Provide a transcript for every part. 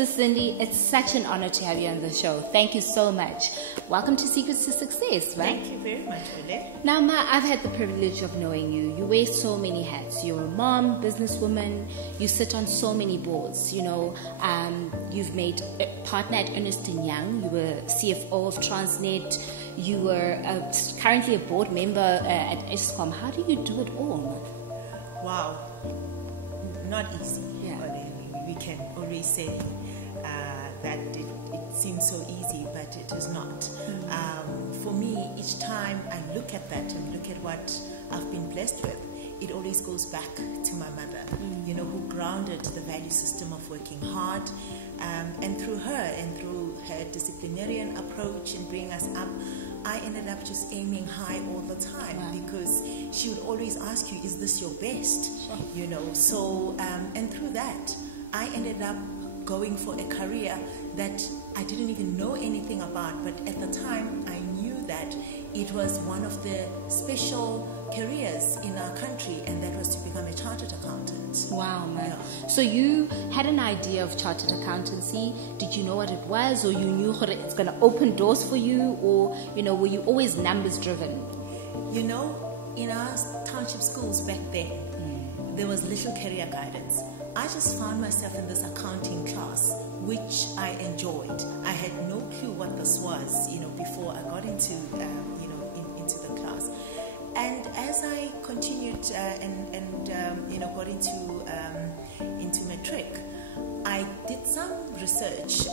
Sis Sindi, it's such an honor to have you on the show. Thank you so much. Welcome to Secrets to Success, right? Thank you very much, Ole. Now, Ma, I've had the privilege of knowing you. You wear so many hats. You're a mom, businesswoman. You sit on so many boards. You've made a partner at Ernst & Young. You were CFO of Transnet. You were currently a board member at Eskom. How do you do it all? Wow, not easy. Yeah. We can always say that it seems so easy, but it is not. For me, each time I look at that and look at what I've been blessed with, it always goes back to my mother, who grounded the value system of working hard. And through her disciplinarian approach in bringing us up, I ended up just aiming high all the time. Wow. Because she would always ask you, is this your best? Sure. So, and through that, I ended up going for a career that I didn't even know anything about, but at the time I knew that it was one of the special careers in our country, and that was to become a chartered accountant. Wow, man. Yeah. So you had an idea of chartered accountancy. Did you know what it was, or you knew it's going to open doors for you, or, were you always numbers driven? In our township schools back then, there was little career guidance. I just found myself in this accounting class, which I enjoyed. I had no clue what this was, before I got into the class. And as I continued and got into matric, I did some research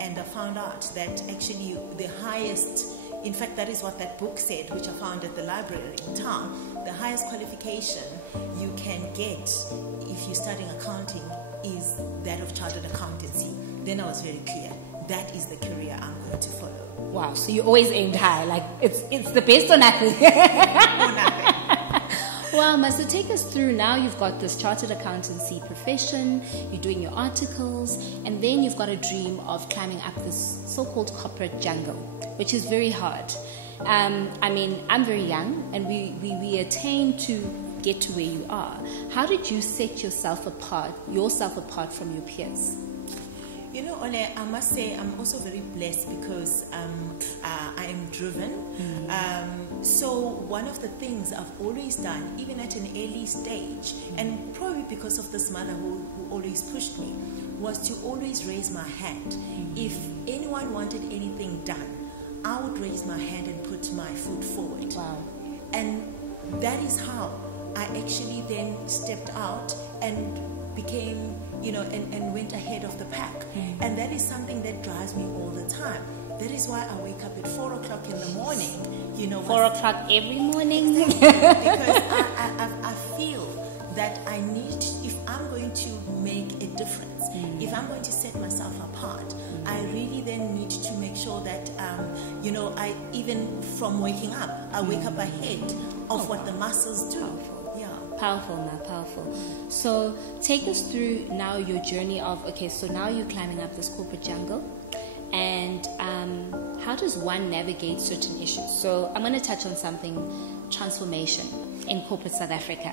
and I found out that actually the highest, in fact that is what that book said, which I found at the library in town, the highest qualification you can get if you're studying accounting is that of chartered accountancy. Then I was very clear, that is the career I'm going to follow. Wow, so you always aimed high, like it's the best or nothing. Or nothing. Well, Ma, so take us through. Now you've got this chartered accountancy profession, you're doing your articles, and then you've got a dream of climbing up this so-called corporate jungle, which is very hard. I'm very young, and we attain to get to where you are. How did you set yourself apart from your peers? Ole, I must say I'm also very blessed because I am driven. So one of the things I've always done, even at an early stage, and probably because of this mother who always pushed me, was to always raise my hand. If anyone wanted anything done, I would raise my hand and put my foot forward. Wow. And that is how I actually then stepped out and became, and went ahead of the pack. And that is something that drives me all the time. That is why I wake up at 4 o'clock in the morning. 4 o'clock every morning? Because I feel that I need, if I'm going to make a difference, if I'm going to set myself apart, I really then need to make sure that, I, even from waking up, I wake up ahead of what the masses do. Powerful, Ma, powerful. So take us through now your journey of, so now you're climbing up this corporate jungle, and how does one navigate certain issues? So I'm going to touch on something, transformation in corporate South Africa,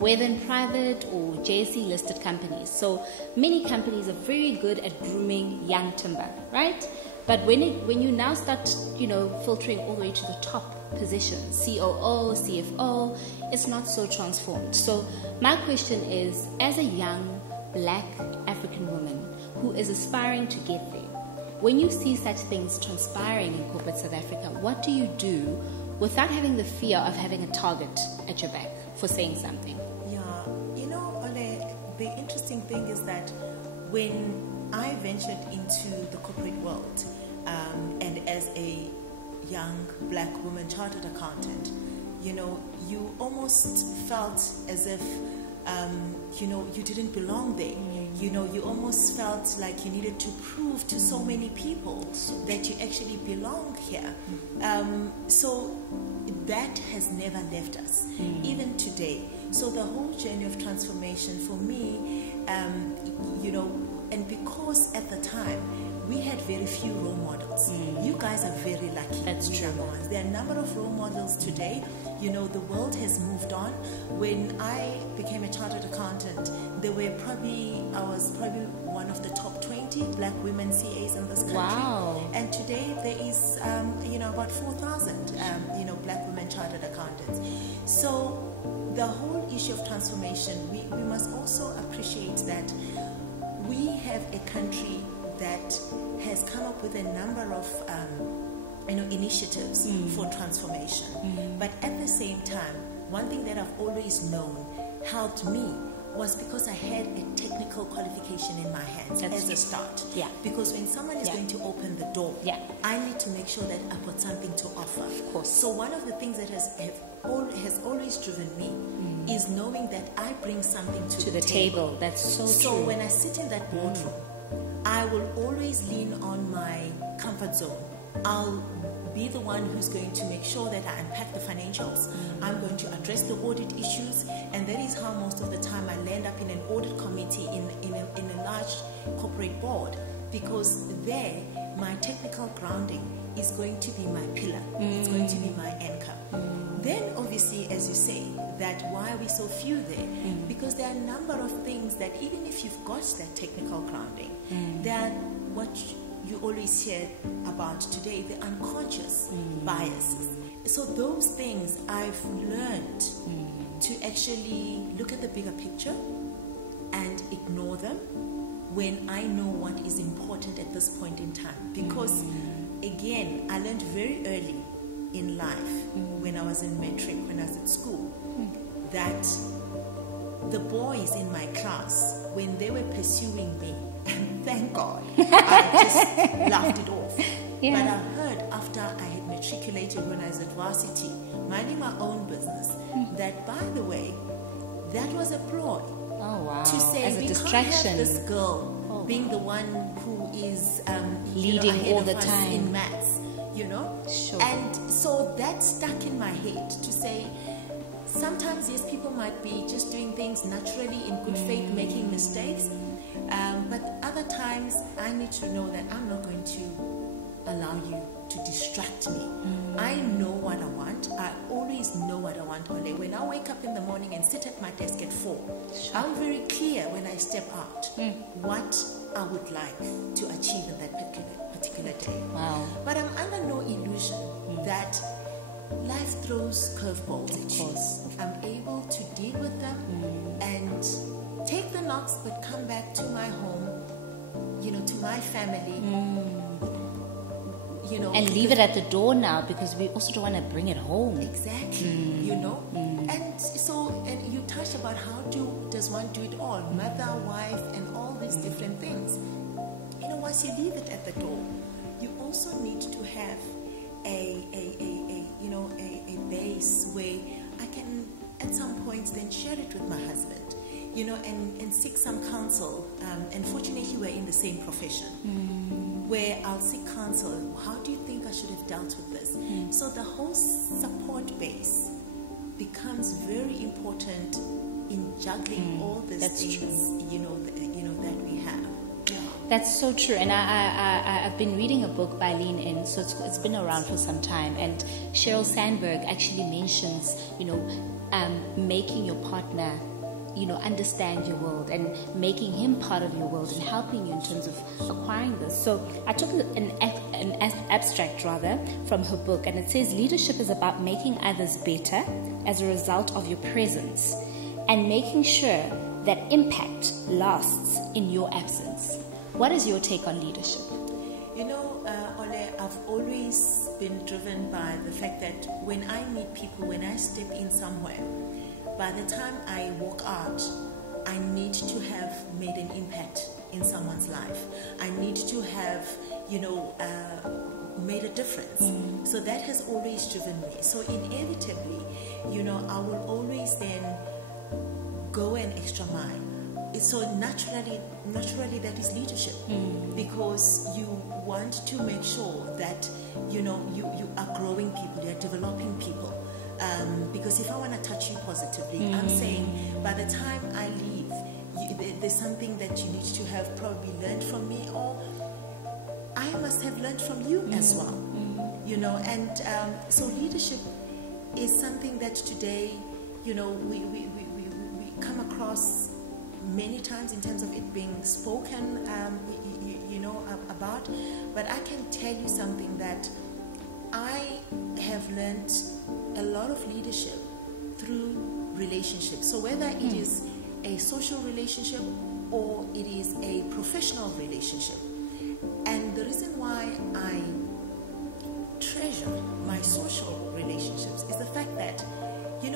whether in private or JSE listed companies. So many companies are very good at grooming young timber, right? But when you now start, filtering all the way to the top positions, COO, CFO, it's not so transformed. So my question is, as a young black African woman who is aspiring to get there, when you see such things transpiring in corporate South Africa, what do you do without having the fear of having a target at your back for saying something? Yeah, Ole, the interesting thing is that when I ventured into the corporate world, and as a young black woman chartered accountant, you almost felt as if, you didn't belong there. You almost felt like you needed to prove to so many people that you actually belong here. So that has never left us, even today. So the whole journey of transformation for me, and because at the time, we had very few role models. You guys are very lucky. That's true. There are a number of role models today. The world has moved on. When I became a chartered accountant, I was probably one of the top 20 40 black women CAs in this country. Wow. And today there is, about 4,000, black women chartered accountants. So the whole issue of transformation, we must also appreciate that we have a country that has come up with a number of initiatives for transformation. But at the same time, one thing that I've always known helped me was because I had a technical qualification in my hands as a start. Yeah. Because when someone is going to open the door, I need to make sure that I've got something to offer. Of course. So one of the things that has always driven me is knowing that I bring something to the table. That's so true. So when I sit in that boardroom, I will always lean on my comfort zone. I'll be the one who's going to make sure that I unpack the financials. I'm going to address the audit issues, and that is how most of the time I land up in an audit committee in a large corporate board, because there my technical grounding is going to be my pillar. It's going to be my anchor. Then obviously, as you say, that why are we so few there? Because there are a number of things that even if you've got that technical grounding, there are what you always hear about today, the unconscious biases. So those things I've learned to actually look at the bigger picture and ignore them when I know what is important at this point in time. Because again, I learned very early in life when I was in matric, when I was at school, that the boys in my class, when they were pursuing me, and thank God, I just laughed it off. But I heard after I had matriculated when I was at varsity, minding my own business, that by the way, that was a ploy. Oh, wow. To say as a we distraction. can't have this girl being the one who is leading ahead all of the us time in maths, Sure. And so that stuck in my head to say, sometimes yes, people might be just doing things naturally in good faith, making mistakes. But other times I need to know that I'm not going to allow you to distract me. I know what I want. I always know what I want, Ole. When I wake up in the morning and sit at my desk at 4, I'm very clear when I step out what I would like to achieve in that particular day. Wow. But I'm under no illusion that life throws curveballs at you. I'm able to deal with them and take the knocks, but come back to my home, to my family, and leave it at the door now, because we also don't want to bring it home. Exactly, And so, and you touched about how does one do it all, mother, wife, and all these different things. Once you leave it at the door, you also need to have a base where I can at some point then share it with my husband, and seek some counsel. And fortunately, we're in the same profession, where I'll seek counsel. How do you think I should have dealt with this? So the whole support base becomes very important in juggling all these things, that we have. Yeah. That's so true. And I've been reading a book by Lean In, so it's been around for some time. And Sheryl Sandberg actually mentions, making your partner, understand your world and making him part of your world and helping you in terms of acquiring this. So I took an abstract from her book, and it says leadership is about making others better as a result of your presence and making sure that impact lasts in your absence. What is your take on leadership? Ole, I've always been driven by the fact that when I meet people, when I step in somewhere, by the time I walk out, I need to have made an impact in someone's life. I need to have, made a difference. So that has always driven me. So inevitably, I will always then go an extra mile. So naturally that is leadership, because you want to make sure that, you are growing people, you are developing people. Because if I want to touch you positively, I'm saying by the time I leave, there's something that you need to have probably learned from me, or I must have learned from you as well. And so leadership is something that today, we come across many times in terms of it being spoken, about. But I can tell you something that I have learned a lot of leadership through relationships. So whether it is a social relationship or it is a professional relationship. And the reason why I treasure my social relationships is the fact that,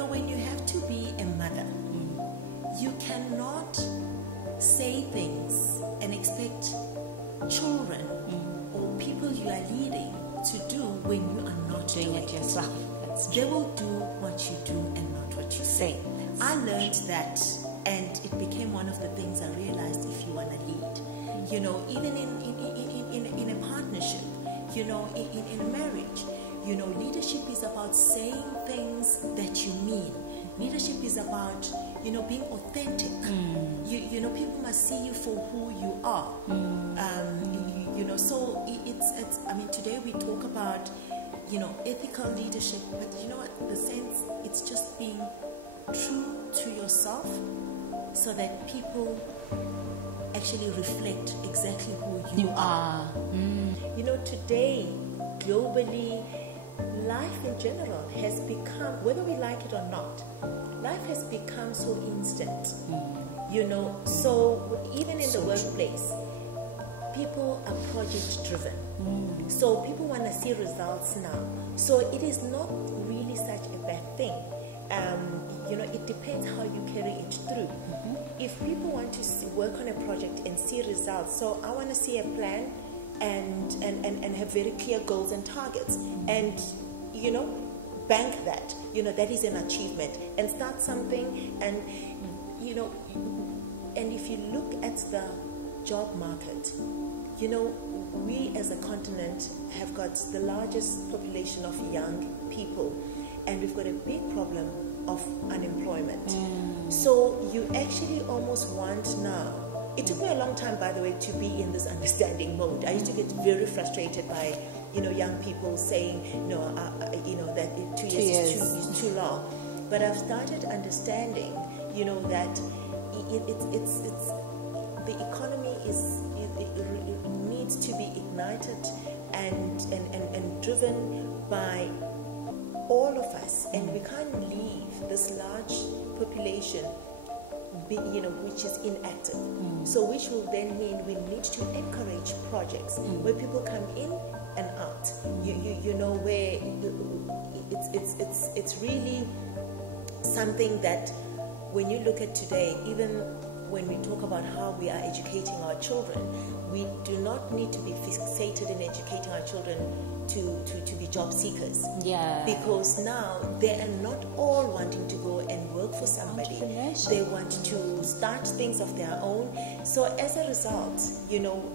when you have to be a mother, you cannot say things and expect children or people you are leading to do when you are not doing it yourself. They will do what you do and not what you say. I learned that, and it became one of the things I realized if you want to lead. Even in a partnership, in a marriage, leadership is about saying things that you mean. Leadership is about, being authentic. People must see you for who you are. So today we talk about, ethical leadership, but you know what, the sense, it's just being true to yourself so that people actually reflect exactly who you are. Today, globally, life in general has become, whether we like it or not, life has become so instant. So even in the workplace, people are project driven. So people want to see results now. So it is not really such a bad thing. It depends how you carry it through. If people want to work on a project and see results, so I want to see a plan and have very clear goals and targets, and bank that. That is an achievement, and start something, and and if you look at the job market, we as a continent have got the largest population of young people, and we've got a big problem of unemployment. So you actually almost want now. It took me a long time, by the way, to be in this understanding mode. I used to get very frustrated by, young people saying, that 2 years is too long. But I've started understanding, that it's the economy it needs to be ignited and driven by all of us, and we can't leave this large population which is inactive. So which will then mean we need to encourage projects where people come in and out. Where it's really something that when you look at today, even when we talk about how we are educating our children, we do not need to be fixated in educating our children to be job seekers. Yeah. Because now they are not all wanting to go and work for somebody. They want to start things of their own. So as a result,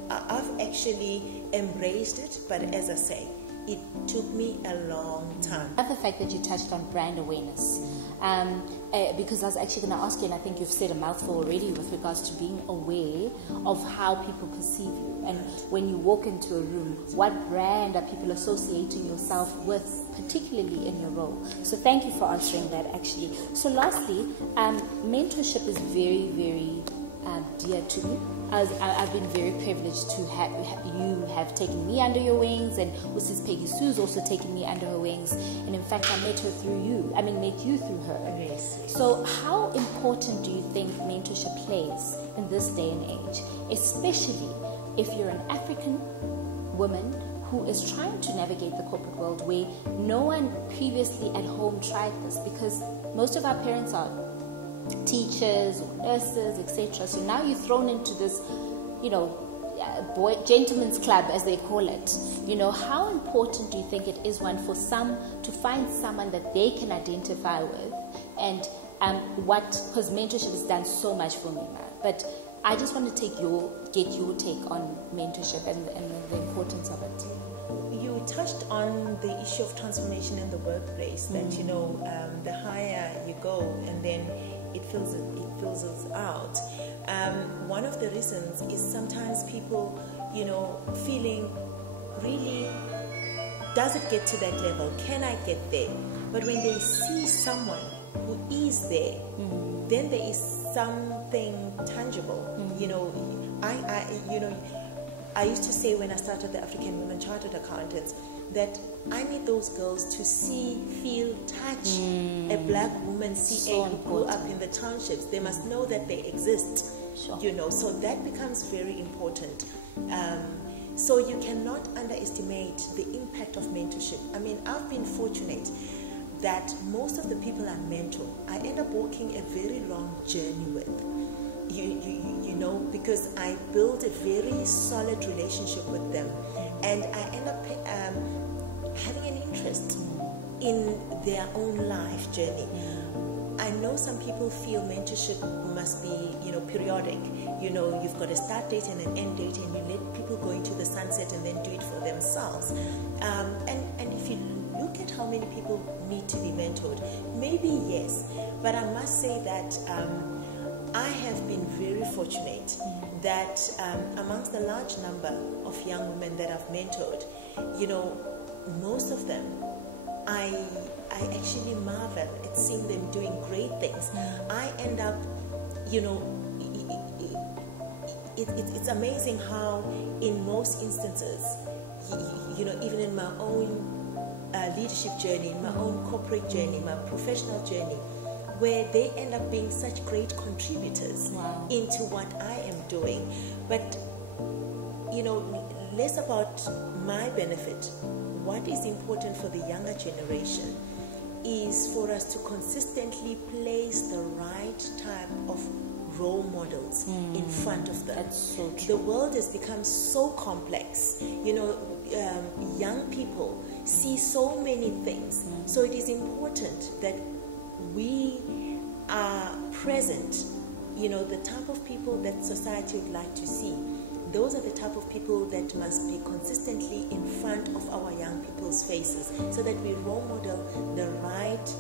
I've actually embraced it, but as I say, it took me a long time. I love the fact that you touched on brand awareness. Because I was actually going to ask you, and I think you've said a mouthful already with regards to being aware of how people perceive you. And when you walk into a room, what brand are people associating yourself with, particularly in your role? So thank you for answering that, actually. So lastly, mentorship is very, very dear to me. I've been very privileged to have taken me under your wings, and Mrs. Peggy Sue's also taken me under her wings. And in fact, I met her through you. Met you through her. Yes. So how important do you think mentorship plays in this day and age, especially if you're an African woman who is trying to navigate the corporate world where no one previously at home tried this, because most of our parents are teachers or nurses, etc. So now you're thrown into this, gentleman's club, as they call it. How important do you think it is, one, for some to find someone that they can identify with, and because mentorship has done so much for me now. But I just want to get your take on mentorship and the importance of it. You touched on the issue of transformation in the workplace, that the higher you go, and then it fills us out. One of the reasons is sometimes people, feeling really, does it get to that level? Can I get there? But when they see someone who is there, then there is something tangible. I used to say when I started the African Women Chartered Accountants that I need those girls to see, feel, touch a black woman CA who grew up in the townships. They must know that they exist, so that becomes very important. So you cannot underestimate the impact of mentorship. I mean, I've been fortunate that most of the people I mentor, I end up walking a very long journey with. Because I build a very solid relationship with them, and I end up having an interest in their own life journey. I know some people feel mentorship must be, periodic. You've got a start date and an end date, and you let people go into the sunset and then do it for themselves. And if you look at how many people need to be mentored, maybe yes, but I must say that I have been very fortunate that amongst the large number of young women that I've mentored, most of them, I actually marvel at seeing them doing great things. I end up, it's amazing how in most instances, even in my own leadership journey, in my own corporate journey, my professional journey, where they end up being such great contributors into what I am doing. But, less about my benefit. What is important for the younger generation is for us to consistently place the right type of role models in front of them. That's so true. The world has become so complex. Young people see so many things. So it is important that we are present, the type of people that society would like to see. Those are the type of people that must be consistently in front of our young people's faces, so that we role model the right,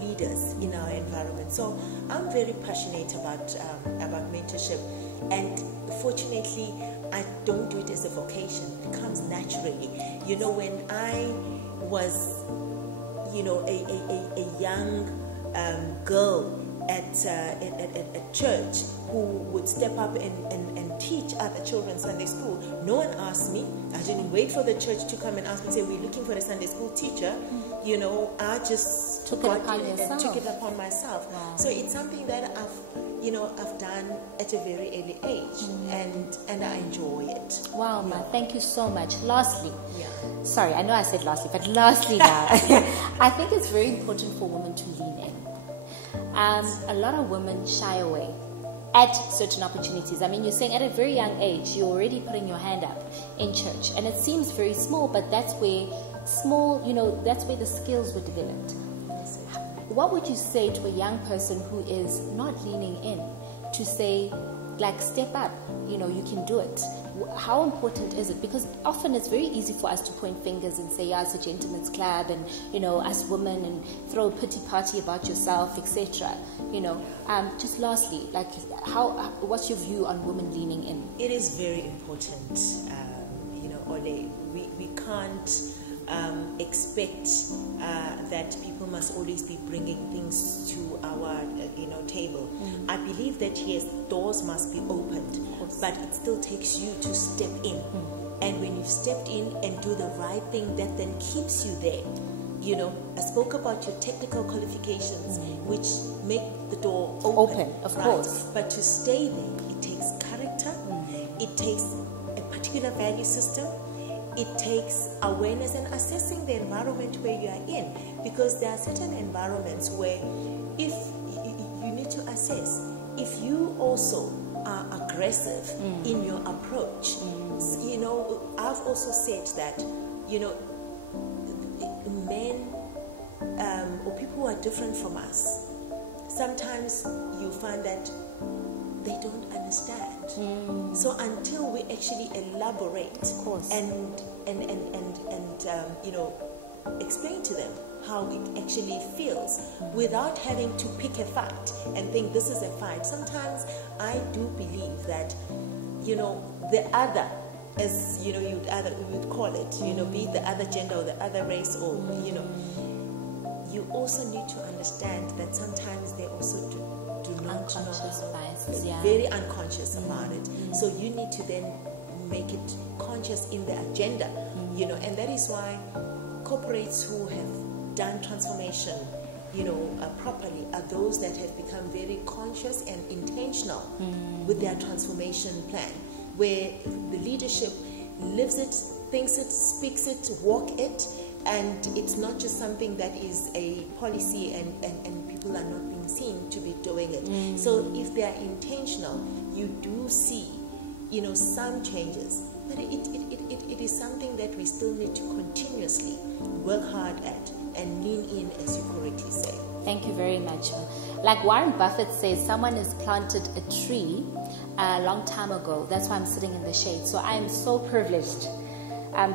leaders in our environment. So I'm very passionate about mentorship, and fortunately, I don't do it as a vocation. It comes naturally. When I was, a young girl at church who would step up and teach other children Sunday school. No one asked me. I didn't wait for the church to come and ask me, say, we're looking for a Sunday school teacher. I just took it upon myself. Wow. So it's something that I've done at a very early age, and I enjoy it. Wow, Ma, thank you so much. Lastly, Yeah. sorry, I know I said lastly, but lastly now, I think it's very important for women to lean in. A lot of women shy away at certain opportunities. I mean, you're saying at a very young age, you're already putting your hand up in church, and it seems very small, but that's where that's where the skills were developed. What would you say to a young person who is not leaning in to say, like, step up, you can do it? How important is it? Because often it's very easy for us to point fingers and say, yeah, it's a gentleman's club, and, us women, and throw a pity party about yourself, etc. Just lastly, like, what's your view on women leaning in? It is very important, Ole. We can't expect that people must always be bringing things to our table. I believe that yes, doors must be opened, but it still takes you to step in. And when you've stepped in and do the right thing, that then keeps you there. I spoke about your technical qualifications, which make the door open, of course. But to stay there, it takes character, it takes a particular value system, it takes awareness and assessing the environment where you are in, because there are certain environments where if you need to assess if you also are aggressive in your approach. I've also said that men or people who are different from us, sometimes you find that they don't understand. So until we actually elaborate and explain to them how it actually feels, without having to pick a fight and think this is a fight. Sometimes I do believe that the other, as you would call it, be it the other gender or the other race, or you also need to understand that sometimes they also do not know, biases, yeah. very unconscious about it. So you need to then make it conscious in the agenda, you know, and that is why corporates who have done transformation, you know, properly are those that have become very conscious and intentional with their transformation plan, where the leadership lives it, thinks it, speaks it, walk it, and it's not just something that is a policy and people are not being seen to be doing it. So if they are intentional, you do see, you know, some changes, but it is something that we still need to continuously work hard at and lean in, as you correctly say. Thank you very much. Like Warren Buffett says, someone has planted a tree a long time ago. That's why I'm sitting in the shade. So I am so privileged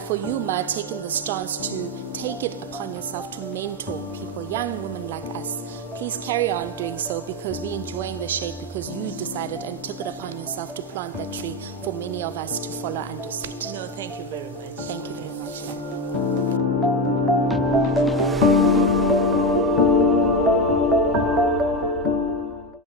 for you, Ma, taking the stance to take it upon yourself to mentor people, young women like us. Please carry on doing so, because we're enjoying the shade, because you decided and took it upon yourself to plant that tree for many of us to follow under suit. No, thank you very much. Thank you very much.